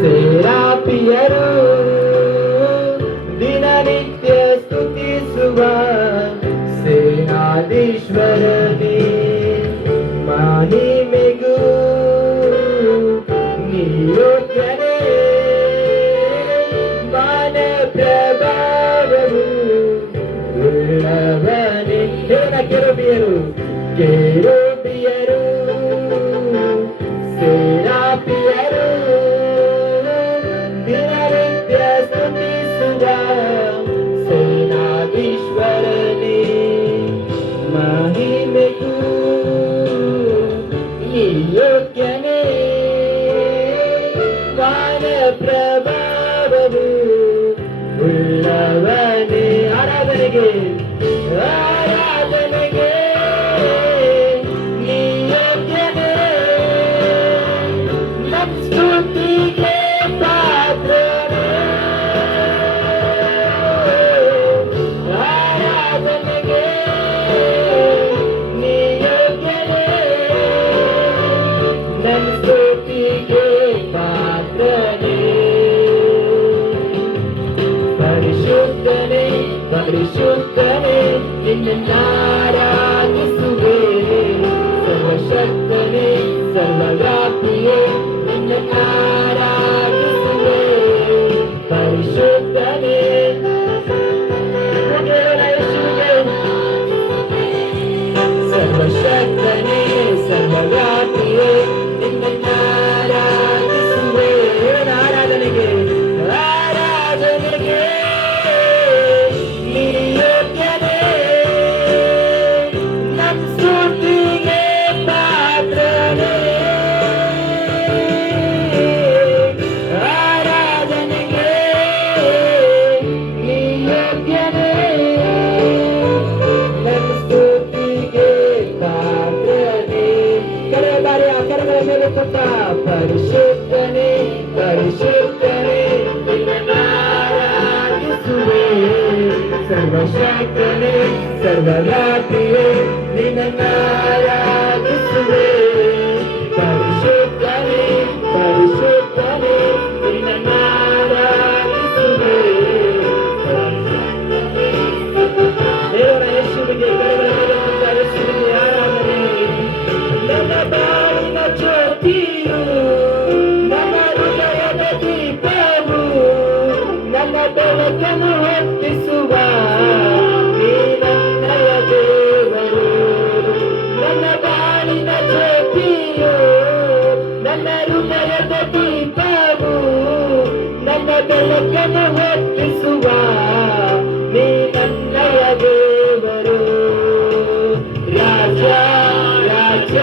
ಸೇರಾಪಿಯರು ದಿನನಿತ್ಯ ಸ್ತುತಿಸುವ ಸೇನಾಧೀಶ್ವರನೇ, ಮಹಿಮೆಗೂ ನಿಯೋಗ್ಯನೇ, ಮಾನ ಪ್ರಭಾವವು ಉಳ್ಳವನೇ. ಕೆರೂಬಿಯರು ಕೆರೂಬಿಯರು ಸೇರಾಪಿಯರು ದಿನನಿತ್ಯ ಸ್ತುತಿಸುವ ಸೇನಾಧೀಶ್ವರನೇ, ಮಹಿಮೆಗೂ ಯೋಗ್ಯನೇ, ವಾನ ಪ್ರಭಾವವು ಉಳ್ಳವನೇ. ಆರಾಧನೆಗೆ ಆರಾಧನೆಗೆ ಯೋಗ್ಯನೇ, ಸ್ತುತಿಗೆ ಪಾತ್ರನೇ. ಆರಾಧನೆಗೆ ಯೋಗ್ಯನೇ, ನನ್ನ ಸ್ತುತಿಗೆ ಪಾತ್ರನೇ. ಪರಿಶುದ್ಧನೇ ಪರಿಶುದ್ಧನೇ ನಿನ್ನನ್ನಾರಾಧಿಸುವೆ, ಸರ್ವಶಕ್ತನೇ ಸರ್ವವ್ಯಾಪಿಯೇ ನಿನ್ನನ್ನಾರಾಧಿಸುವೆ. ಪರಿಶುದ್ಧನೇ ಸರ್ವಶಕ್ತನೇ ಸರ್ವವ್ಯಾಪಿಯೇ ನಿನ್ನನ್ನಾರಾಧಿಸುವೆ. ಆರಾಧನೆಗೆ ಆರಾಧನೆಗೆ ಯೋಗ್ಯನೇ, ನನ್ನ ಸ್ತುತಿಗೆ ಪಾತ್ರನೇ. ಆರಾಧನೆಗೆ ಯೋಗ್ಯನೇ, ನನ್ನ ಸ್ತುತಿಗೆ ಪಾತ್ರನೇ. ಕರೆಯ ಬಾರಿ ಆ ಕರೆಗಳ ಮೇಲೆ ಕೊಟ್ಟ ಪರಿಶುದ್ಧನೇ ಪರಿಶುದ್ಧನೇ ನಿನ್ನನ್ನಾರಾಧಿಸುವೆ, ಸರ್ವಶಕ್ತನೇ ಸರ್ವವ್ಯಾಪಿಯೇ ನಿನ್ನನ್ನಾರಾಧಿಸುವೆ. ಪರಿಶುದ್ಧನೇ ಪರಿಶುದ್ಧನೇ ನಿನ್ನನ್ನಾರಾಧಿಸುವೆ. ದೇವರ ಯೇಸುವಿಗೆ ಕರೆಗಳ ಮೇಲೆ ಕೊಟ್ಟ ಯೇಸುವಿಗೆ ಆರಾಧನೆ. ನನ್ನ ಬಾಳಿನ ಜ್ಯೋತಿಯು, ನನ್ನ ಹೃದಯದ ದೀಪವು, ನನ್ನ ಬೆಳಕನ್ನು ಹೊತ್ತಿಸುವ ನೀ ನನ್ನಯ ದೇವರು. ನನ್ನ ಬಾಳಿನ ಜ್ಯೋತಿಯು, ನನ್ನ ಹೃದಯದ ದೀಪವು, ನನ್ನ ಬೆಳಕನ್ನು ಹೊತ್ತಿಸುವ ನೀ ನನ್ನಯ ದೇವರು. ರಾಜ ರಾಜ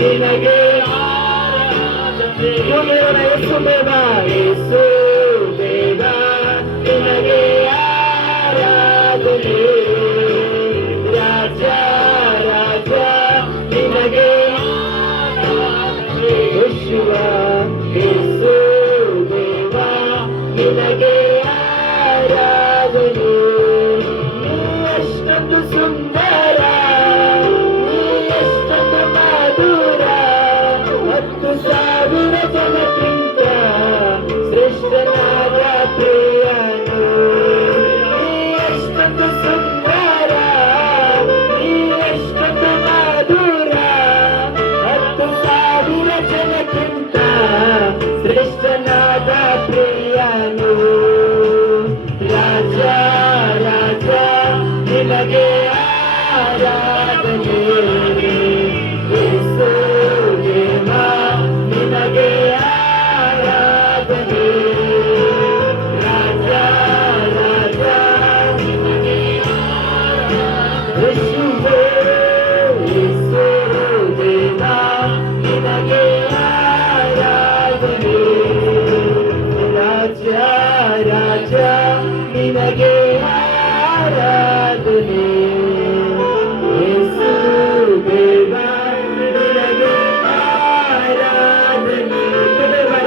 ನಿನಗೆ ಆರಾಧನೆ. ಯೇಸು ದೇವ ಯೇಸು ದೇವ ನಿನಗೆ ಆರಾಧನೆ. ರಾಜ ರಾಜ ನಿನಗೆ ಆರಾಧನೆ. ಯೇಸುವ ಯೇಸು ದೇವ ನಿನಗೆ ಆರಾಧನೆ. ನೀ ಎಷ್ಟೊಂದು ಸುಂದರ, ನೀ ಎಷ್ಟೊಂದು ಮಧುರ, 10,000 ಜನಕ್ಕಿಂತ ಶ್ರೇಷ್ಠನಾದ ಪ್ರಿಯನು. ನೀ ಎಷ್ಟೊಂದು ಸುಂದರ, ನೀ ಎಷ್ಟೊಂದು ಮಧುರ, 10,000 ಜನಕ್ಕಿಂತ ಶ್ರೇಷ್ಠನಾದ ಪ್ರಿಯನು. ರಾಜ ರಾಜ ನಿನಗೆ ಆರಾಧನೆ. ಯೇಸು ದೇವ ನಿನಗೆ ಆರಾಧನೆ. ರಾಜ ರಾಜ ನಿನಗೆ ಆರಾಧನೆ. ಯೇಸುವೇ ಯೇಸು ದೇವ ನಿನಗೆ ಆರಾಧನೆ. ರಾಜ ರಾಜ ನಿನಗೆ ಆರಾಧನೆ.